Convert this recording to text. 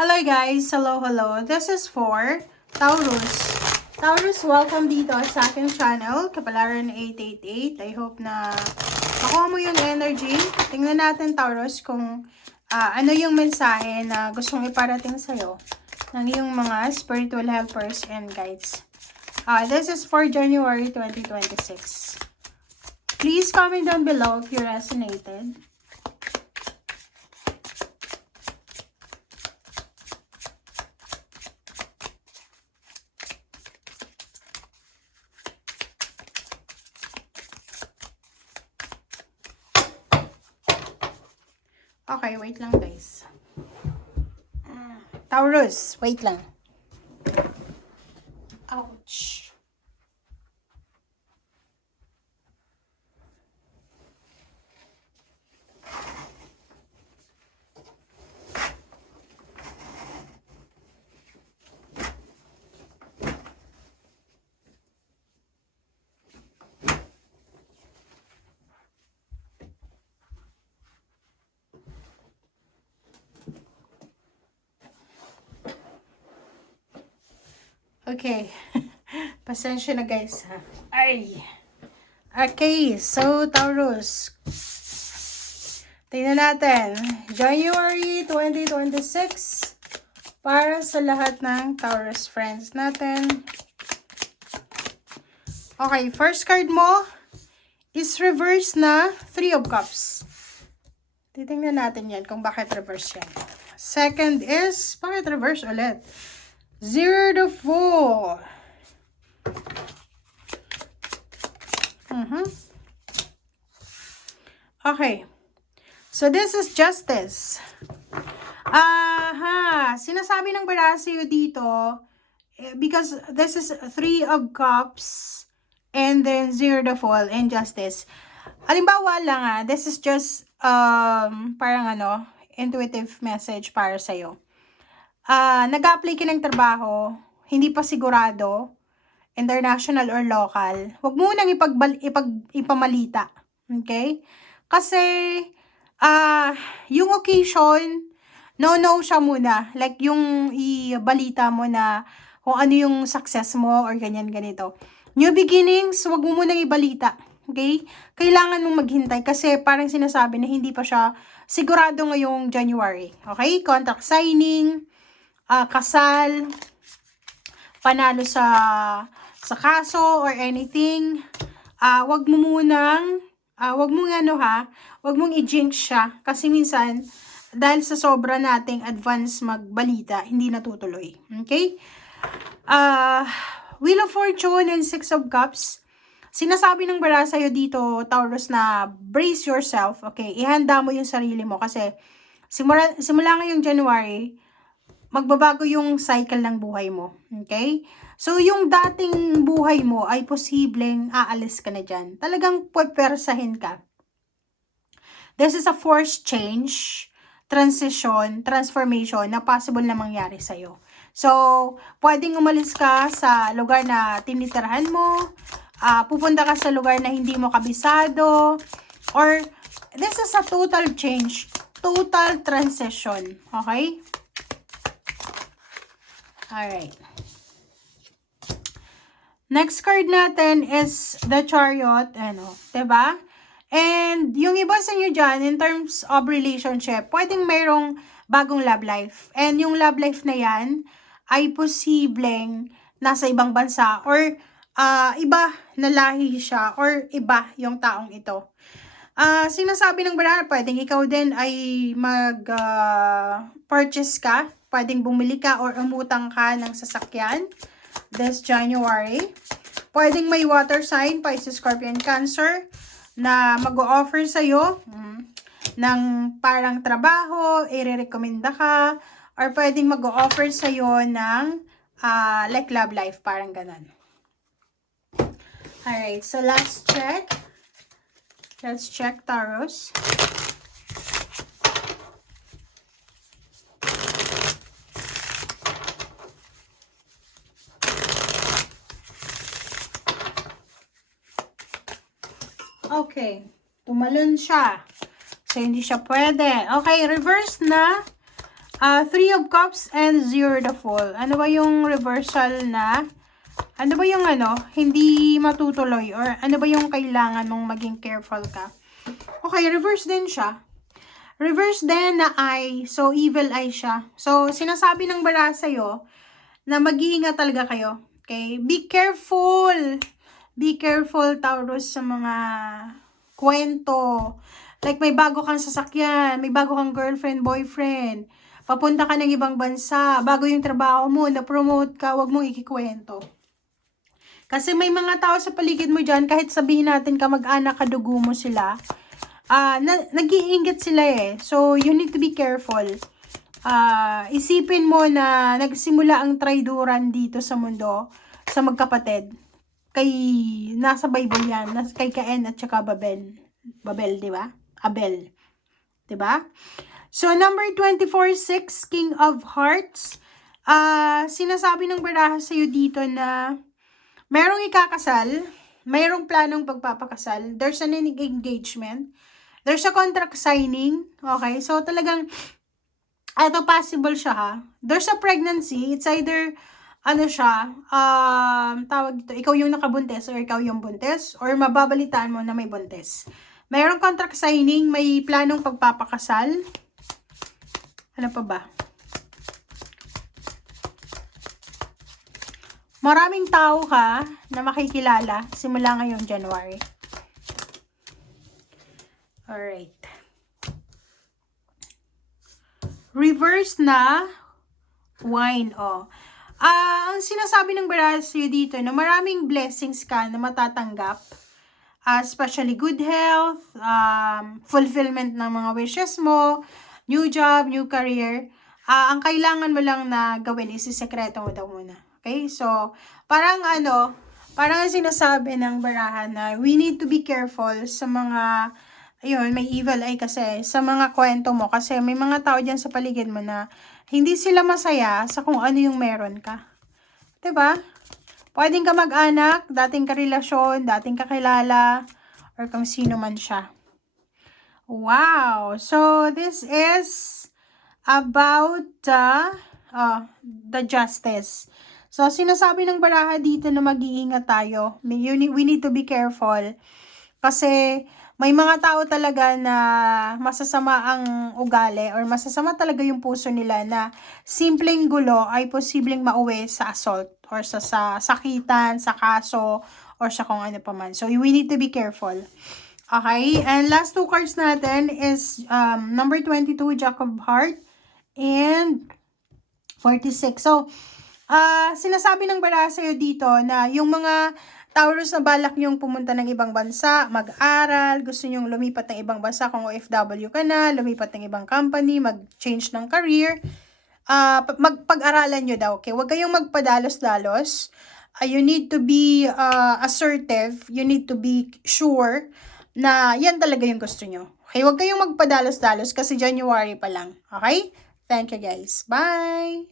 Hello guys! Hello! This is for Taurus. Taurus, welcome dito sa aking channel, Kapalaran 888. I hope na makuha mo yung energy. Tingnan natin Taurus kung ano yung mensahe na gustong iparating sa'yo ng iyong mga spiritual helpers and guides. This is for January 2026. Please comment down below if you resonated. Okay, wait lang guys. Taurus, wait lang. Ouch. Okay. Pasensya na guys ha. Ay. Okay, so Taurus. Tingnan natin. January 2026 para sa lahat ng Taurus friends natin. Okay, first card mo is reverse na 3 of Cups. Titingnan natin yan kung bakit reverse yan. Second is, bakit reverse ulit? 0 to 4. Okay. So, this is justice. Sinasabi ng Barasio dito, because this is 3 of Cups, and then 0 to fall, and justice. Halimbawa lang this is just, parang intuitive message para sa'yo. Nag-apply ka ng trabaho, hindi pa sigurado, international or local, huwag mo nang ipamalita. Okay? Kasi, yung occasion, no siya muna. Like, yung ibalita mo na kung ano yung success mo or ganyan-ganito. New beginnings, huwag mo munang ibalita. Okay? Kailangan mong maghintay kasi parang sinasabi na hindi pa siya sigurado ngayong January. Okay? Contract signing, kasal, panalo sa kaso or anything, wag mong i-jinx siya kasi minsan dahil sa sobra nating advance magbalita, hindi natutuloy. Okay? Wheel of Fortune and 6 of Cups. Sinasabi ng bara sa'yo dito, Taurus, na brace yourself. Okay? Ihanda mo yung sarili mo kasi simula ngayong January, magbabago yung cycle ng buhay mo. Okay? So, yung dating buhay mo ay posibleng aalis ka na dyan. Talagang pwersahin ka. This is a forced change, transition, transformation na possible na mangyari sa'yo. So, pwedeng umalis ka sa lugar na tinitirahan mo, pupunta ka sa lugar na hindi mo kabisado, or this is a total change, total transition. Okay? Alright. Next card natin is the Chariot. Diba? And yung iba sa inyo dyan, in terms of relationship, pwedeng mayroong bagong love life. And yung love life na yan ay posibleng nasa ibang bansa or iba na lahi siya or iba yung taong ito. Sinasabi ng banana, pwedeng ikaw din ay mag-purchase ka. Pwedeng bumili ka or umutang ka ng sasakyan this January. Pwedeng may water sign, Pisces, Scorpion, Cancer, na mag-o-offer sa'yo ng parang trabaho, i-recommenda ka, or pwedeng mag-o-offer sa'yo ng like love life, parang ganun. Alright, so let's check. Let's check Taurus. Okay. Tumalon siya. So, hindi siya pwede. Okay, reverse na Three of Cups and Zero the Fool. Ano ba yung reversal na, ano ba yung hindi matutuloy, or ano ba yung kailangan mong maging careful ka? Okay, reverse din siya. Reverse din na eye. So, evil eye siya. So, sinasabi ng bara sa'yo na mag-iingat talaga kayo. Okay? Be careful. Be careful, Taurus, sa mga kwento. Like, may bago kang sasakyan, may bago kang girlfriend, boyfriend, papunta ka ng ibang bansa, bago yung trabaho mo, na-promote ka, wag mong ikikwento. Kasi may mga tao sa paligid mo dyan, kahit sabihin natin kamag-anak, kadugo mo sila, nag-iinggit sila eh. So, you need to be careful. Isipin mo na nagsimula ang traiduran dito sa mundo, sa magkapatid. Nasa Bible yan, kay Cain at saka Babel. Babel, di ba? Abel. Di ba? So, number 24, 6, King of Hearts. Sinasabi ng baraha sa'yo dito na merong ikakasal, mayroong planong pagpapakasal, there's an engagement, there's a contract signing, okay? So, talagang, ito possible siya ha. There's a pregnancy, it's either, tawag dito, ikaw yung nakabuntis or ikaw yung buntis, or mababalitaan mo na may buntis. Mayroong contract signing, may planong pagpapakasal. Ano pa ba? Maraming tao ka na makikilala simula ngayong January. Alright. Reverse na wine, ang sinasabi ng baraha sa'yo dito na maraming blessings ka na matatanggap. Especially good health, fulfillment ng mga wishes mo, new job, new career. Ang kailangan mo lang na gawin is isekreto mo daw muna. Okay? So, parang parang sinasabi ng baraha na we need to be careful sa mga, ayun, may evil eye kasi sa mga kwento mo. Kasi may mga tao dyan sa paligid mo na hindi sila masaya sa kung ano yung meron ka. 'Di ba? Pwedeng ka mag-anak, dating karelasyon, dating kakilala, or kung sino man siya. Wow! So, this is about the justice. So, sinasabi ng baraha dito na mag-iingat tayo. We need to be careful. Kasi, may mga tao talaga na masasama ang ugali or masasama talaga yung puso nila na simpleng gulo ay posibleng mauwi sa assault or sa sakitan, sa kaso, or sa kung ano pa man. So, we need to be careful. Okay? And last two cards natin is number 22, Jack of Heart, and 46. So, sinasabi ng baraha sa'yo dito na yung mga Taurus na balak nyong pumunta ng ibang bansa, mag-aral, gusto nyong lumipat ng ibang bansa kung OFW ka na, lumipat ng ibang company, mag-change ng career, magpag-aralan nyo daw, okay? Huwag kayong magpadalos-dalos. You need to be assertive, you need to be sure na yan talaga yung gusto nyo. Okay? Huwag kayong magpadalos-dalos kasi January pa lang. Okay? Thank you guys. Bye!